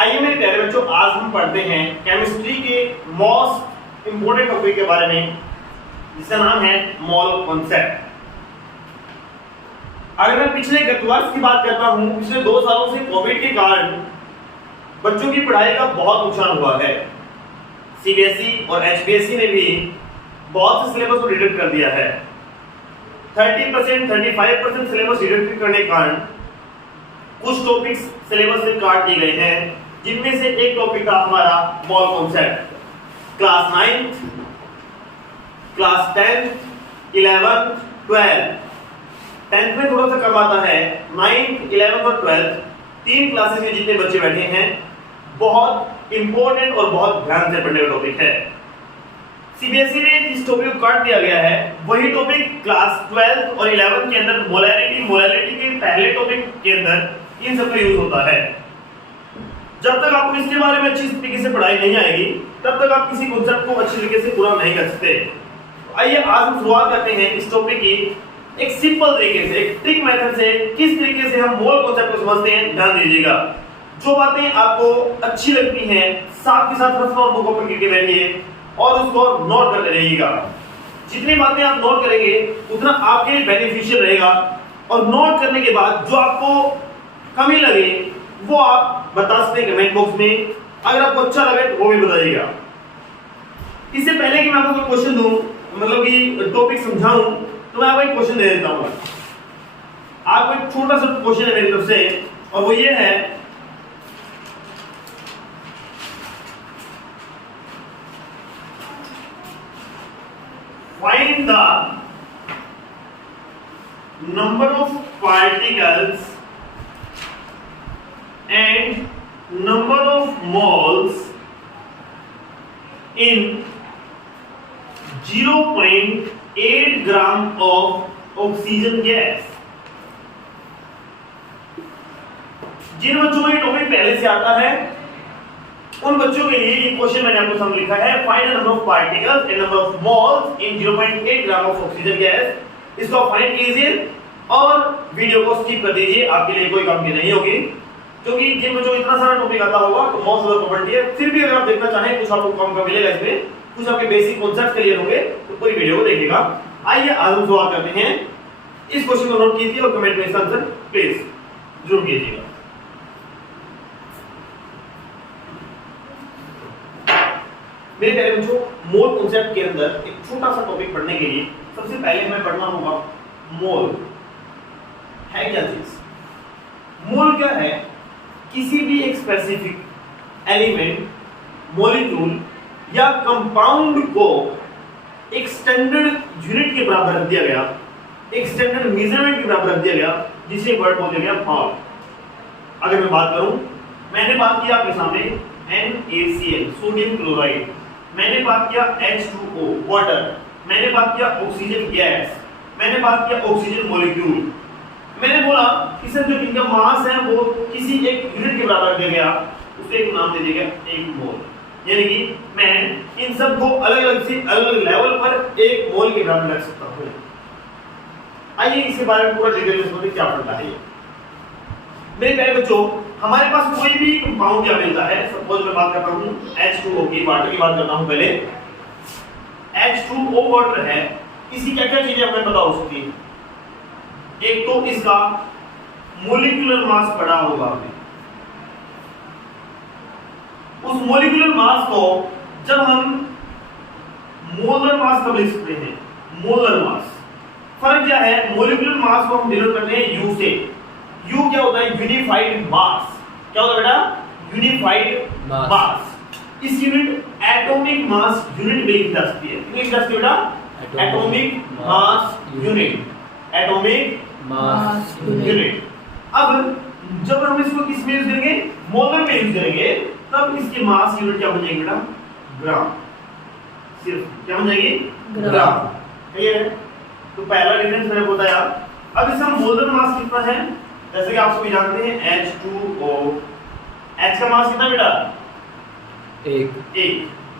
आइए मेरे प्यारे बच्चों, आज हम पढ़ते हैं केमिस्ट्री के मोस्ट इंपोर्टेंट टॉपिक के बारे में, जिसका नाम है मोल कॉन्सेप्ट। अगर मैं पिछले गत वर्ष की बात करता हूं, पिछले 2 सालों से कोविड के कारण बच्चों की पढ़ाई का बहुत नुकसान हुआ है। सीबीएसई और एचपीएससी ने भी बहुत से सिलेबस को रिडक्ट कर दिया है। 30%, 35% सिलेबस रिडक्ट करने के कारण कुछ टॉपिक्स सिलेबस से काट दिए गए हैं, जिनमें से एक टॉपिक था हमारा mole concept. Class 9th, class 10th, 11th, 12th। 10th में थोड़ा सा कम आता है। 9th, 11th और 12th 3 क्लासेस में जितने बच्चे बैठे हैं, बहुत इंपॉर्टेंट और बहुत ध्यान से पढ़ने का टॉपिक है। सीबीएसई ने जिस टॉपिक को काट दिया गया है, वही टॉपिक क्लास 12th और 11th के अंदर मोलैरिटी के पहले टॉपिक के अंदर इन सब का यूज होता है। जब तक आपको इसके बारे में अच्छी तरीके से पढ़ाई नहीं आएगी, तब तक आप किसी कॉन्सेप्ट को अच्छी तरीके से पूरा नहीं कर सकते। आइए आज हम शुरुआत करते हैं इस टॉपिक की एक सिंपल तरीके से, एक ट्रिक मेथड से, किस तरीके से हम मोल कॉन्सेप्ट को समझते हैं। ध्यान दीजिएगा, जो बातें आपको अच्छी लगती हैं साथ के साथ फर्स्ट नोटबुक ओपन करके बैठिए और उसको नोट करते रहिएगा। जितनी बातें आप नोट करेंगे उतना आपके लिए बेनिफिशियल रहेगा। और नोट करने के बाद जो आपको कमी लगे वो आप बता सकते हैं कमेंट बॉक्स में। अगर आपको अच्छा लगे तो वो भी बताइएगा। इससे पहले कि मैं आपको कोई क्वेश्चन दूं, मतलब कि टॉपिक समझाऊं, तो मैं आपको एक क्वेश्चन दे देता हूं। आपको एक छोटा सा क्वेश्चन है मेरी तरफ से, और वो ये है, find the number of particles and number of moles in 0.8 gram of oxygen gas। जिन बच्चों को ये टॉपिक पहले से आता है, उन बच्चों के लिए ये क्वेश्चन मैंने आपको सामने लिखा है, find the number of particles and number of moles in 0.8 gram of oxygen gas. इसको फाइंड कीजिए और वीडियो को स्किप कर दीजिए, आपके लिए कोई काम की नहीं होगी, क्योंकि जिन बच्चों को इतना सारा टॉपिक आता होगा तो मोस्ट ऑफ द प्रोबेबिलिटी है। फिर भी अगर आप देखना चाहें कुछ आपको काम का मिलेगा, इसमें कुछ आपके बेसिक कांसेप्ट क्लियर होंगे, तो पूरी वीडियो को देखिएगा। आइए आज हम शुरुआत करते हैं। इस क्वेश्चन को नोट कीजिए और कमेंट में इसका आंसर प्लीज जरूर कीजिएगा। मेरे प्यारे बच्चों, मोल कॉन्सेप्ट के अंदर एक छोटा सा टॉपिक पढ़ने के लिए सबसे पहले हमें पढ़ना होगा मोल है क्या चीज। मोल क्या है? किसी भी एक स्पेसिफिक एलिमेंट, मॉलिक्यूल या कंपाउंड को एक स्टैंडर्ड यूनिट के बराबर रख दिया गया, एक स्टैंडर्ड मेजरमेंट के बराबर रख दिया गया, जिसे वर्ड बोल दिया गया मोल। अगर मैं बात करूं, मैंने बात किया आपके सामने NaCl सोडियम क्लोराइड, मैंने बात किया H2O वाटर, मैंने बात किया ऑक्सीजन गैस, मैंने बात किया ऑक्सीजन मॉलिक्यूल। मैंने बोला कि सर जो इनका मास है वो किसी एक यूनिट के बराबर दिया गया, उसे एक नाम दे दिया गया एक मोल। यानी कि मैं इन सब को अलग अलग से अलग लेवल पर एक मोल के बराबर रख सकता हूं। आइए इसके बारे में पूरा डिटेल में समझते क्या पड़ता है। मेरे प्यारे बच्चों, हमारे पास कोई भी कंपाउंड क्या मिलता है, सपोज मैं बात करता हूं H2O की, वाटर की बात करता हूं पहले। H2O वाटर है, इसकी क्या क्या चीजें हमें पता हो सकती है। एक तो इसका मॉलिक्यूलर मास पढ़ा होगा आपने। उस मॉलिक्यूलर मास को जब हम मोलर मास कब लिख सकते हैं? Molar mass. फर्क क्या है? मॉलिक्यूलर मास को हम डिनोट करते हैं U से। U क्या होता है? यूनिफाइड मास। क्या होता है बेटा? यूनिफाइड मास। इस यूनिट एटॉमिक मास यूनिट में लिखी जा सकती है। कितनी लिखी जा सकती है बेटा? Atomic mass unit. Atomic mass unit. अब जब हम इसको किस में यूज करेंगे? मोलर में यूज करेंगे, तब इसकी मास यूनिट क्या बन जाएगी बेटा? ग्राम। सिर्फ क्या बन जाएगी? ग्राम। क्लियर है? तो पहला डिफरेंस मैंने बताया। अब इसका मोलर मास कितना है? जैसे कि आप सभी जानते हैं H2O, H का मास कितना बेटा?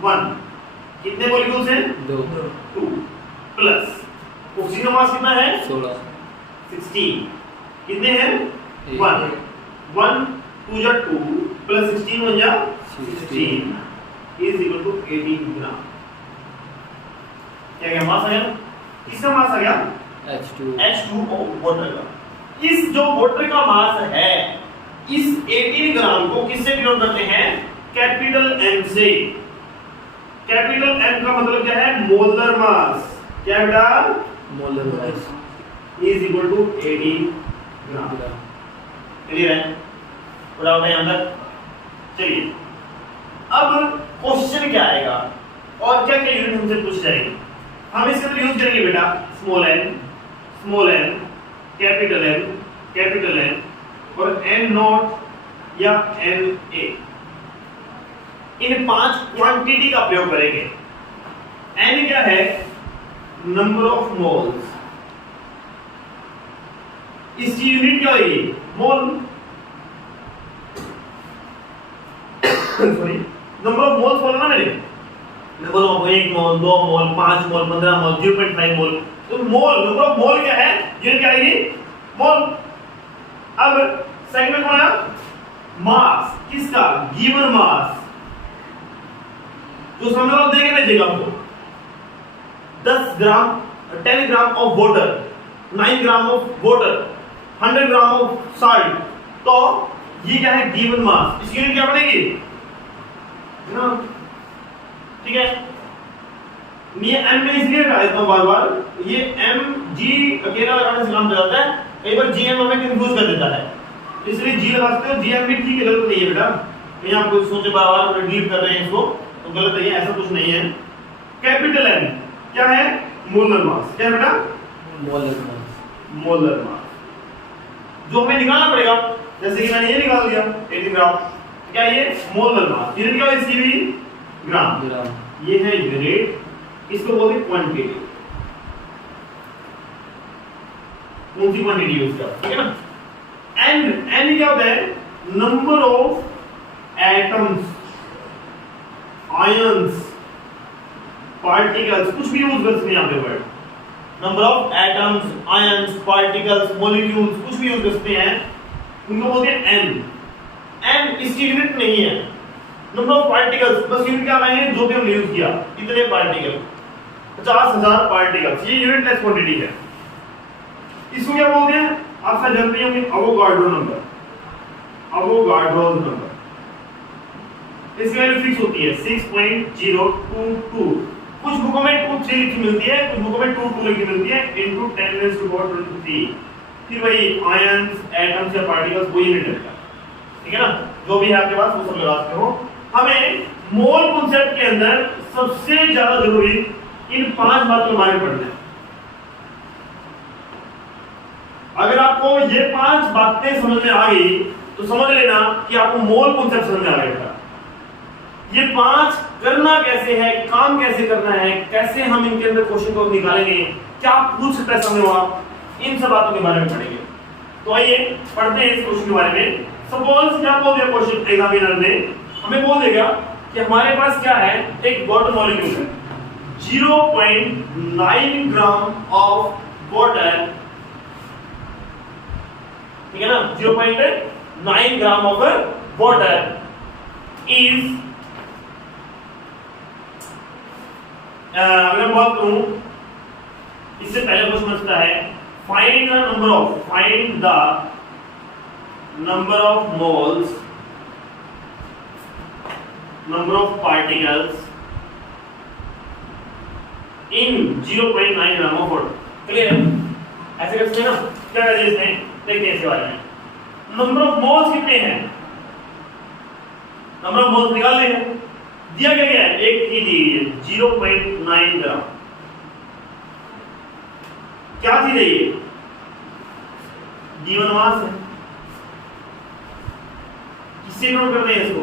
1 कितने मॉलिक्यूल्स हैं? 2 प्लस ऑक्सीजन का मास कितना है? 16 कितने हैं? 1 1 2 जा 2 प्लस 16 बन जा 16 इज इक्वल टू 18 ग्राम। क्या गया मास आ गया? किसका मास आ गया? H2O वाटर का। इस जो वाटर का मास है इस 18 ग्राम को किससे डिनोट करते हैं? कैपिटल M से। कैपिटल M का मतलब क्या है? Molar mass. क्या बेटा? Molar mass is equal to 18 gram. Clear है? पूरा हो गया यहां तक? चलिए अब क्वेश्चन क्या आएगा और क्या क्या यूनिट हमसे पूछ जाएगी, हम इसके अंदर यूज करेंगे बेटा स्मॉल n, कैपिटल N और n नॉट या Na। इन 5 क्वांटिटी का प्रयोग करेंगे। n क्या है? Number of moles. इसकी यूनिट क्या होगी? मोल। सॉरी, नंबर ऑफ मोल्स बोला ना मैंने, नंबर ऑफ 1 मोल, 2 मोल, 5 मोल, 15 मोल, 0.5 मोल। तो मोल, नंबर ऑफ मोल क्या है? यूनिट क्या आएगी? मोल। अब सेकंड में कौन आया? मास। किसका? Given mass. जो समझो देके भेजेगा आपको 10 ग्राम 10 gram of water, 9 gram of water, 100 gram of salt, तो ये क्या है? Given mass. इसकी यूनिट क्या बनेगी? ना ठीक है, ये m में इसलिए लगा देता हूं बार बार, ये m g अकेला लगाने से काम चल जाता है, कई बार gm हमें कंफ्यूज कर देता है, इसलिए g लगा सकते हो। gm भी ठीक है, गलत नहीं है बेटा, ये आप कुछ सोचे बार बार डिलीट कर रहे हैं इसको तो गलत है, ऐसा कुछ नहीं है। कैपिटल M क्या है? Molar mass. क्या है बेटा? मोलर मास जो हमें निकालना पड़ेगा, जैसे कि मैंने ये निकाल दिया 18 ग्राम। क्या ये? Molar mass. यूनिट क्या है इसकी भी? ग्राम। ये है यूनिट, इसको बोलते हैं क्वांटिटी। कौन सी क्वांटिटी यूज कर, ठीक है ना? n क्या होता है? Number of atoms, ions, particles, कुछ भी यूज कर सकते हैं यहां पे word. Number of atoms, ions, particles, molecules, कुछ भी यूज कर सकते हैं, उनको बोलते हैं n। n इसकी यूनिट नहीं है। नंबर ऑफ पार्टिकल्स, बस यूनिट क्या मैंने जो भी हमने यूज किया, कितने पार्टिकल, 50,000 पार्टिकल्स, ये यूनिटलेस क्वांटिटी है। इसको क्या बोलते हैं? आप सब जानते होंगे, अवोगाड्रो नंबर, अवोगाड्रो नंबर। इसकी वैल्यू फिक्स होती है 6.022। कुछ बुकों में 23 लिखी मिलती है, कुछ बुकों में 22 लिखी मिलती है, इनटू 10⁻23। फिर वही आयंस, एटम्स या पार्टिकल्स वो यूनिट है, ठीक है ना? जो भी है आपके पास वो सब लगा सकते हो। हमें मोल कांसेप्ट के अंदर सबसे ज्यादा जरूरी इन 5 बातों के बारे में पढ़ना है। अगर आपको ये 5 बातें समझ में आ गई तो समझ लेना कि आपको मोल कांसेप्ट समझ में आ गया। ये 5 करना कैसे है, काम कैसे करना है, कैसे हम इनके अंदर क्वेश्चन को निकालेंगे, क्या पूछ सकता है सामने वाला, इन सब बातों के बारे में पढ़ेंगे। तो आइए पढ़ते हैं इस क्वेश्चन के बारे में। सपोज क्या बोल दिया क्वेश्चन एग्जामिनर ने, हमें बोल देगा कि हमारे पास क्या है, एक वाटर मॉलिक्यूल है, 0.9 ग्राम ऑफ वाटर, ठीक है ना? 0.9 ग्राम ऑफ वाटर इज, अगर मैं बात करूं इससे पहले क्वेश्चन समझता है, find the number of moles, number of particles in 0.9 gram of water. Clear है? ऐसे कर सकते हैं ना? क्या करिए इसमें, देखते हैं इसके बारे में। नंबर ऑफ मोल्स कितने हैं? नंबर ऑफ मोल्स निकाल लेंगे। दिया क्या गया है? एक ही दी है 0.9 ग्राम। क्या चीज है ये? गिवन मास है। किससे नोट करते हैं इसको?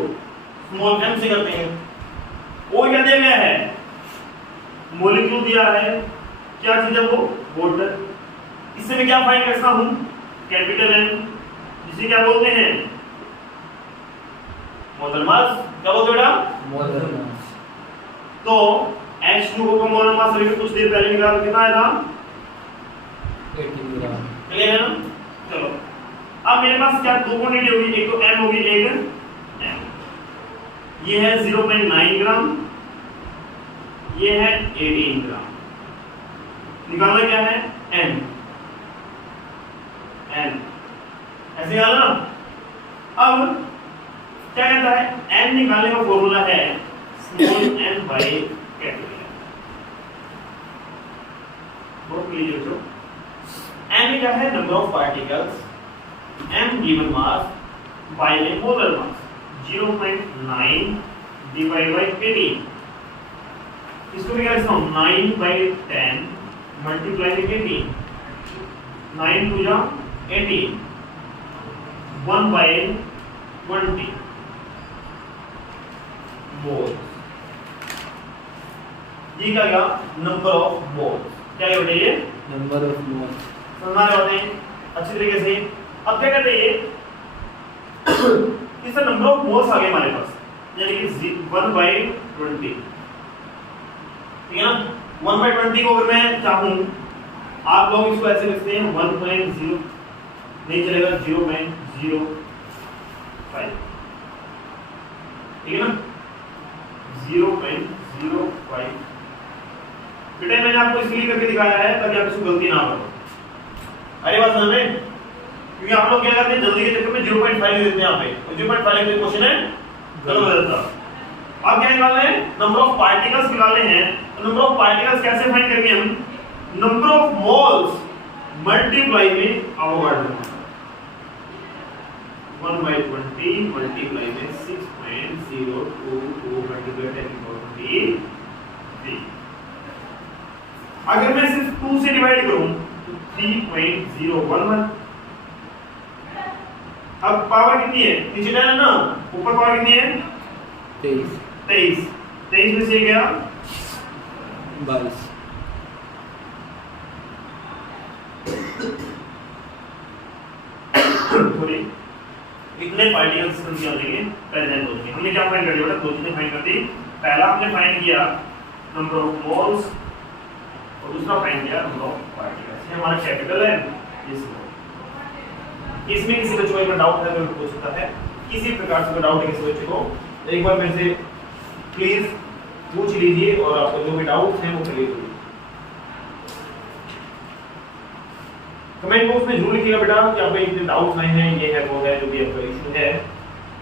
स्मॉल m से करते हैं। और क्या दिया गया है? मॉलिक्यूल दिया है, क्या चीज है वो? वाटर। इससे मैं क्या फाइंड करता हूं? कैपिटल M, जिसे क्या बोलते हैं? Molar mass. क्या बोलते बेटा? मोलर मास। तो H2O का मोलर मास अभी कुछ देर पहले निकाला, कितना आया था? 18 ग्राम। क्लियर है ना? चलो अब मेरे पास क्या दो क्वांटिटी होगी, एक तो M होगी, एक M। ये है 0.9 ग्राम, ये है 18 ग्राम। निकालना क्या है? n। ऐसे निकालना ना। अब क्या कहता है? n निकालने का फॉर्मूला है small n by capital N। नोट कीजिए बच्चों, n क्या है? Number of particles, m given mass by में मोलर मास 0.9 डिवाइड बाय 18। इसको भी क्या लिखता हूं? 9 बाय 10 मल्टीप्लाई बाय 18। 9 टू जा 18, 1 बाय 20 मोल। ये क्या गया? Number of mole. क्या है बताइए? Number of mole. समझ रहे होते हैं अच्छी तरीके से। अब क्या कहते हैं ये? इसका नंबर ऑफ मोल्स आ गए हमारे पास, यानी कि 1 बाय 20। ठीक है ना? 1 बाय 20 को अगर मैं चाहूं, आप लोग इसको ऐसे लिखते हैं 1.0, नहीं चलेगा 0.05। ठीक है ना? 0.05। बेटा मैंने आपको इसलिए करके दिखाया है ताकि आप इसको गलती ना करो। अरे बात समझ में? क्योंकि आप लोग क्या करते हैं, जल्दी के चक्कर में 0.5 लिख देते हैं यहाँ पे, और 0.5 लिखते क्वेश्चन है गलत हो जाता। अब क्या निकालना है? नंबर ऑफ पार्टिकल्स निकालने हैं। तो नंबर ऑफ पार्टिकल्स कैसे फाइंड करेंगे हम? नंबर ऑफ मोल्स मल्टीप्लाई में अवोगाड्रो। 1 by 20 मल्टीप्लाई में 6.022 मल्टीप्लाई 10⁻³ अगर मैं सिर्फ 2 से डिवाइड करूं तो 3.011। अब पावर कितनी है? नीचे डालना ना, ऊपर पावर कितनी है? 23 में से गया 22। सॉरी, इतने पार्टिकल्स हम क्या लेंगे? प्रेजेंट होंगे। हमने क्या फाइंड कर दिया बेटा? दो चीजें फाइंड कर दी। पहला हमने फाइंड किया नंबर ऑफ मोल्स, और दूसरा फाइंड किया नंबर ऑफ पार्टिकल्स। ये हमारा कैपिटल है। इसमें किसी बच्चे को डाउट है तो पूछ सकता है, किसी प्रकार से डाउट है किसी बच्चे को, एक बार मेरे से प्लीज पूछ लीजिए और आपको जो भी डाउट्स हैं वो क्लियर कीजिए। कमेंट बॉक्स में जरूर लिखिएगा बेटा कि आपको इतने डाउट्स नहीं हैं, ये है वो है, जो भी आपका इशू है।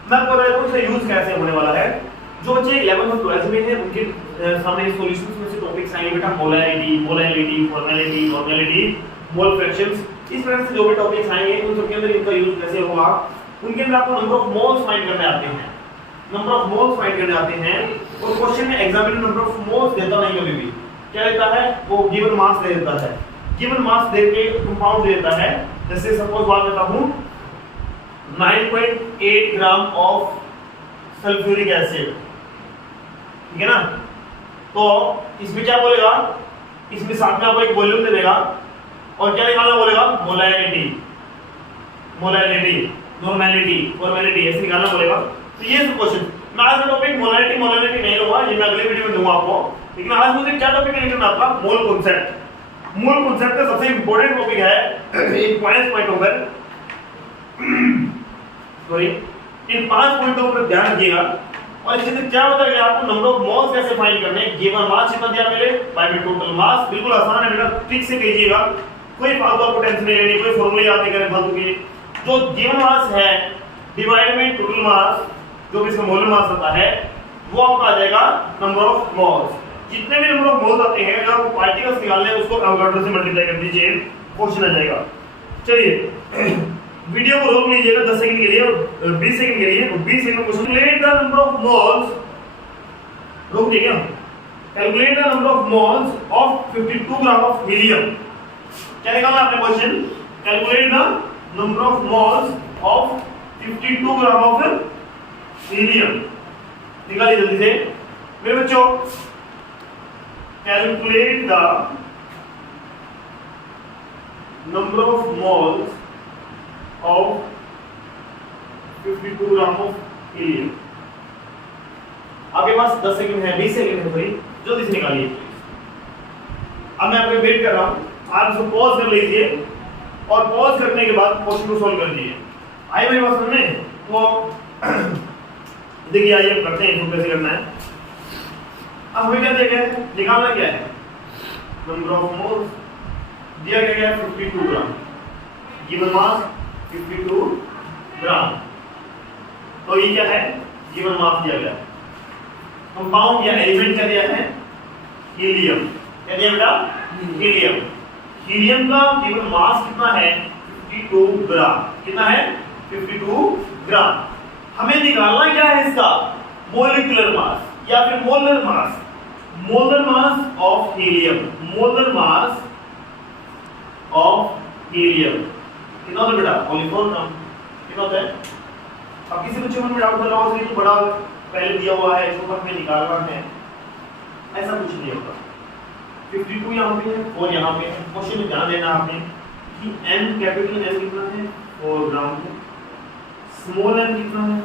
मैं आपको बता दूं इसका यूज कैसे होने वाला है। जो बच्चे 11th और 12th में हैं उनके सामने सॉल्यूशंस में से टॉपिक्स आएंगे बेटा, मोलैरिटी, फॉर्मेलिटी, नॉर्मेलिटी, मोल फ्रैक्शंस। इस तरह से जो भी टॉपिक्स आएंगे उन सब के अंदर इनका यूज कैसे होगा। उनके अंदर आपको नंबर ऑफ मोल्स फाइंड करने आते हैं, नंबर ऑफ मोल्स फाइंड करने आते हैं। और क्वेश्चन में एग्जामिनर नंबर ऑफ मोल्स देता नहीं कभी भी, क्या देता है? वो गिवन मास दे देता है। गिवन मास देके कंपाउंड देता है। जैसे सपोज बात करता हूं 9.8 ग्राम ऑफ सल्फ्यूरिक एसिड, ठीक है ना? तो इसमें क्या बोलेगा? इसमें साथ में आपको एक वॉल्यूम दे देगा और क्या निकालना बोलेगा? मोलैरिटी, नॉर्मेलिटी, फॉर्मेलिटी ऐसे निकालना बोलेगा। तो ये सब क्वेश्चन मैं आज का टॉपिक मोलैरिटी नहीं लूंगा, ये मैं अगले वीडियो में दूंगा आपको। लेकिन आज मुझे क्या टॉपिक लेकर आता? Mole concept. मोल कॉन्सेप्ट का सबसे इंपॉर्टेंट टॉपिक है। एक पॉइंट होकर सॉरी, इन 5 पॉइंटों पर ध्यान रखिएगा। और इससे क्या होता है आपको नंबर ऑफ मोल्स कैसे फाइंड करने हैं, गिवन मास कितना दिया मिले बाय में टोटल मास। बिल्कुल आसान है बेटा, ट्रिक से कीजिएगा, कोई फालतू आपको टेंशन नहीं लेनी, कोई फॉर्मूला याद नहीं करने फालतू की। जो गिवन मास है डिवाइड में टोटल मास, जो भी इसका मोलर मास होता है, वो आपका आ जाएगा नंबर ऑफ मोल्स। जितने भी नंबर ऑफ मोल्स आते हैं, अगर आपको पार्टिकल्स निकालने हैं उसको एवोगाड्रो से मल्टीप्लाई कर दीजिए, क्वेश्चन आ जाएगा। चलिए वीडियो को रोक लीजिएगा 10 सेकंड के लिए और 20 सेकंड के लिए। 20 सेकंड में question, calculate the number of moles, रोक दीजिए, calculate the number of moles of 52 gram of helium. क्या निकालना आपने question? Calculate the number of moles of 52 gram of helium. निकालिए जल्दी से मेरे बच्चों। Calculate the number of moles of 52 gram of helium. आपके पास 10 सेकंड है, 20 सेकंड है, सॉरी, जल्दी से निकालिए। अब मैं आपको वेट कर रहा हूं, आप इसको पॉज कर लीजिए और पॉज करने के बाद क्वेश्चन को सॉल्व कर दीजिए। आई मेरी बात समझ में? तो देखिए आइए हम करते हैं, इसको कैसे करना है। अब हमें क्या दिया गया है, निकालना क्या है, नंबर ऑफ मोल्स दिया गया है 52 ग्राम, गिवन मास 52 ग्राम। तो ये क्या है, गिवन मास दिया गया है। कंपाउंड या एलिमेंट क्या दिया है, हीलियम। क्या दिया बेटा, हीलियम। हीलियम का गिवन मास कितना है, 52 ग्राम। कितना है, 52 ग्राम। हमें निकालना क्या है इसका, मोलिकुलर मास या फिर molar mass. Molar mass of helium, molar mass of helium कितना होता है बेटा, 44 ग्राम। कितना होता है। अब किसी बच्चे में डाउट कर रहा हो तो बड़ा पहले दिया हुआ है, इसको हमें निकालना है, ऐसा कुछ नहीं होगा। 52 यहाँ पे है और यहाँ पे है। क्वेश्चन में ध्यान देना आपने कि n कैपिटल N कितना है, 4 ग्राम है, स्मॉल n कितना है,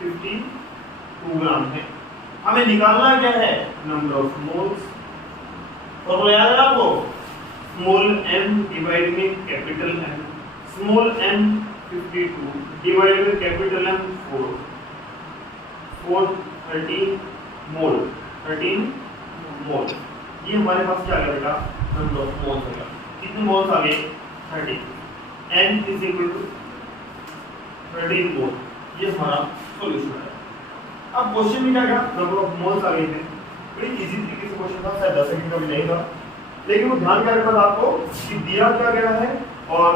52 ग्राम है। हमें निकालना क्या है, नंबर ऑफ मोल्स। फॉर्मूला याद है आपको, स्मॉल m डिवाइड में capital M, small m 52 divide में कैपिटल M 4 13 मोल, 13 मोल। ये हमारे पास क्या आ गया बेटा, नंबर ऑफ मोल्स हो गया। कितने मोल्स आ गए, 30। n इज इक्वल टू 13 मोल। ये हमारा सॉल्यूशन है। अब क्वेश्चन में क्या गया, नंबर ऑफ मोल्स आ गए थे। बड़ी इजी तरीके से क्वेश्चन था, शायद 10 सेकंड का भी नहीं था, लेकिन वो ध्यान क्या रखना था आपको कि दिया क्या गया है और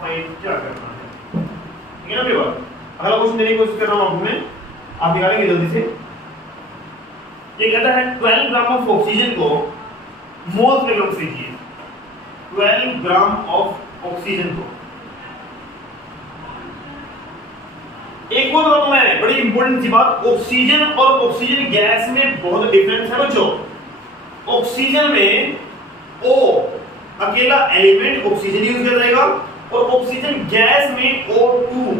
फाइंड क्या करना है। ठीक है ना मेरे बात। अगला क्वेश्चन देने की कोशिश कर रहा हूं आपको मैं, आप निकालेंगे जल्दी से। ये कहता है 12 ग्राम ऑफ ऑक्सीजन को मोल्स में कम कीजिए। 12 ग्राम ऑफ ऑक्सीजन को, एक और बात मैं, बड़ी इंपॉर्टेंट सी बात, ऑक्सीजन और ऑक्सीजन गैस में बहुत डिफरेंस है बच्चों। ऑक्सीजन में O अकेला एलिमेंट ऑक्सीजन यूज किया जाएगा और ऑक्सीजन गैस में O2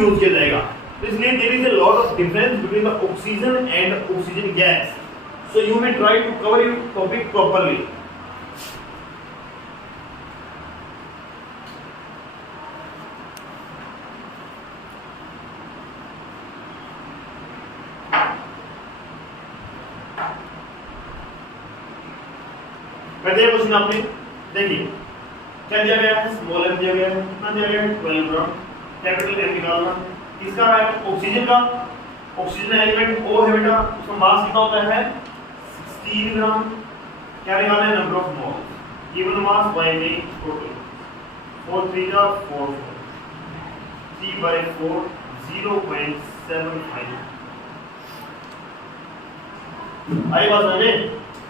यूज किया जाएगा। इसलिए there is a lot of difference between the oxygen and oxygen gas, so you may try to cover your topic properly. कहते हैं क्वेश्चन आपने देखिए क्या दिया गया है, स्मॉल m दिया गया है, कितना दिया गया है, 12 ग्राम। कैपिटल M निकालना है। किसका है, ऑक्सीजन का। ऑक्सीजन एलिमेंट O है बेटा, उसका मास कितना होता है, 16 ग्राम। क्या निकालना है, number of moles. Given mass by में टोटल 4 3 जा 4 3/4 0.75। आई बात समझे,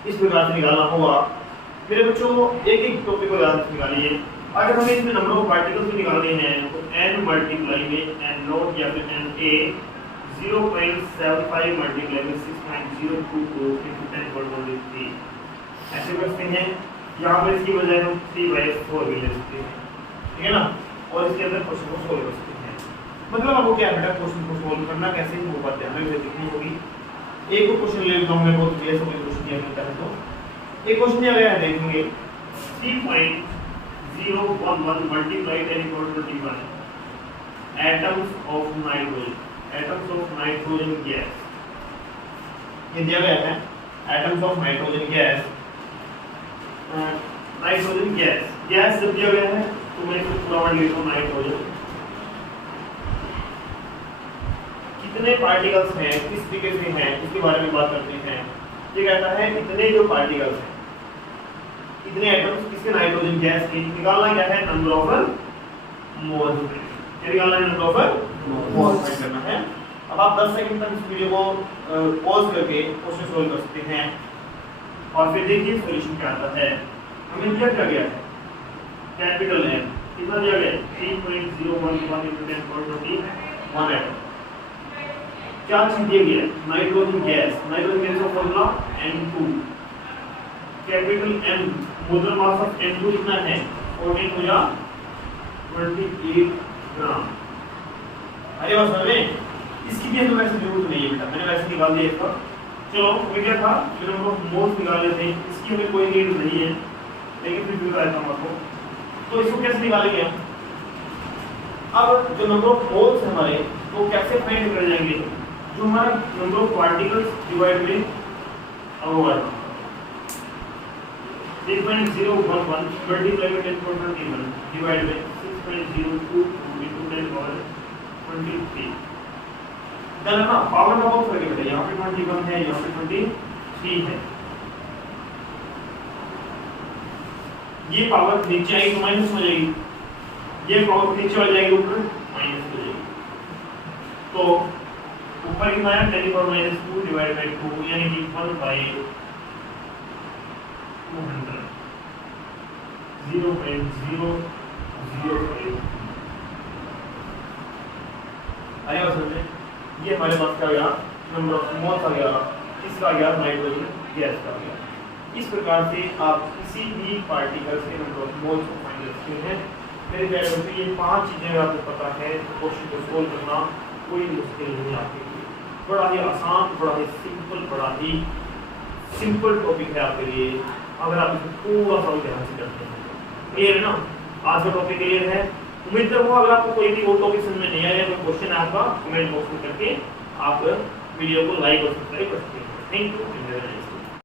इस प्रकार से निकालना होगा मेरे बच्चों। एक एक टॉपिक को याद निकालिए। अगर हमें इसमें नंबर ऑफ पार्टिकल्स निकालने हैं तो n मल्टीप्लाई में n नॉट या फिर n a 0.75 मल्टीप्लाई में 6.022 into 10/3 ऐसे करते हैं। यहाँ पर इसकी बजाय हम 3/4 भी ले सकते हैं, ठीक है ना, और इसके अंदर क्वेश्चन को सोल्व कर सकते हैं। मतलब आपको क्या बेटा, क्वेश्चन को सोल्व करना कैसे वो बात ध्यान में रखनी होगी। एक और क्वेश्चन ले लेता हूं मैं, बहुत क्लियर समझ क्वेश्चन दिया मिलता है। तो एक क्वेश्चन दिया गया है, देखेंगे 3.011 multiplied N equal to 21 atoms of nitrogen, atoms of nitrogen gas. ये दिया गया है atoms of nitrogen gas, nitrogen gas, gas जब दिया गया है तो मैं इसको पूरा वर्ड लिखता हूं नाइट्रोजन। कितने पार्टिकल्स हैं, किस तरीके से हैं, इसके बारे में बात करते हैं। ये कहता है इतने जो पार्टिकल्स हैं, इतने एटम्स किसके, नाइट्रोजन गैस के। निकालना क्या है, नंबर ऑफ मोल्स। क्या निकालना है, नंबर ऑफ मोल्स फाइंड करना है। अब आप 10 सेकंड तक इस वीडियो को पॉज करके क्वेश्चन सोल्व कर सकते हैं और फिर देखिए सॉल्यूशन क्या आता है। हमें दिया क्या गया है, कैपिटल M कितना दिया गया है, 3.011 into 10^21 एटम। क्या चीज दिया गया, नाइट्रोजन गैस। नाइट्रोजन गैस का formula N2। Capital M, molar mass of N2 कितना है, 14 हो जा 28 ग्राम। अरे बस हमें इसकी भी हमें वैसे जरूरत नहीं है बेटा, मैंने वैसे निकाल दिया इसका। चलो हमें क्या था, फिर हम लोग मोल्स निकाल लेते हैं, इसकी हमें कोई नीड नहीं है, लेकिन फिर भी बताता हूं आपको। तो इसको कैसे निकालेंगे हम। अब जो नंबर ऑफ मोल्स है हमारे, तो कैसे फाइंड कर जाएंगे? जो हमारा number of particles divide by our 3.011 multiply by 1021 divide by 6.022 into 10 power 23। Done ना, पावर का बहुत फर्क है, यहाँ पे 21 है, यहाँ पे 23 है। ये पावर नीचे आएगी तो माइनस हो जाएगी, ये पावर नीचे आ जाएगी ऊपर माइनस हो जाएगी। तो ऊपर कितना है 10 पावर -2 डिवाइड बाय 2 यानी कि 1/200 0.005 आया समझे? ये हमारे पास क्या गया, नंबर ऑफ मोल्स आ गया, इसका गया नाइट्रोजन गैस का गया। इस प्रकार से आप किसी भी पार्टिकल के नंबर ऑफ मोल्स को फाइंड कर सकते हैं। मेरे प्यारे बच्चों, ये 5 चीजें अगर आपको पता है तो क्वेश्चन को सोल्व करना कोई मुश्किल नहीं आपके लिए। बड़ा ही आसान, बड़ा ही सिंपल टॉपिक है आपके लिए, अगर आप इसको पूरा सा ध्यान से करते हैं। क्लियर है ना? आज का टॉपिक क्लियर है? उम्मीद करूंगा अगर आपको कोई भी और टॉपिक समझ में नहीं आया, कोई क्वेश्चन है आपका, कमेंट बॉक्स में करके आप वीडियो को लाइक और सब्सक्राइब कर सकते हैं। Thank you.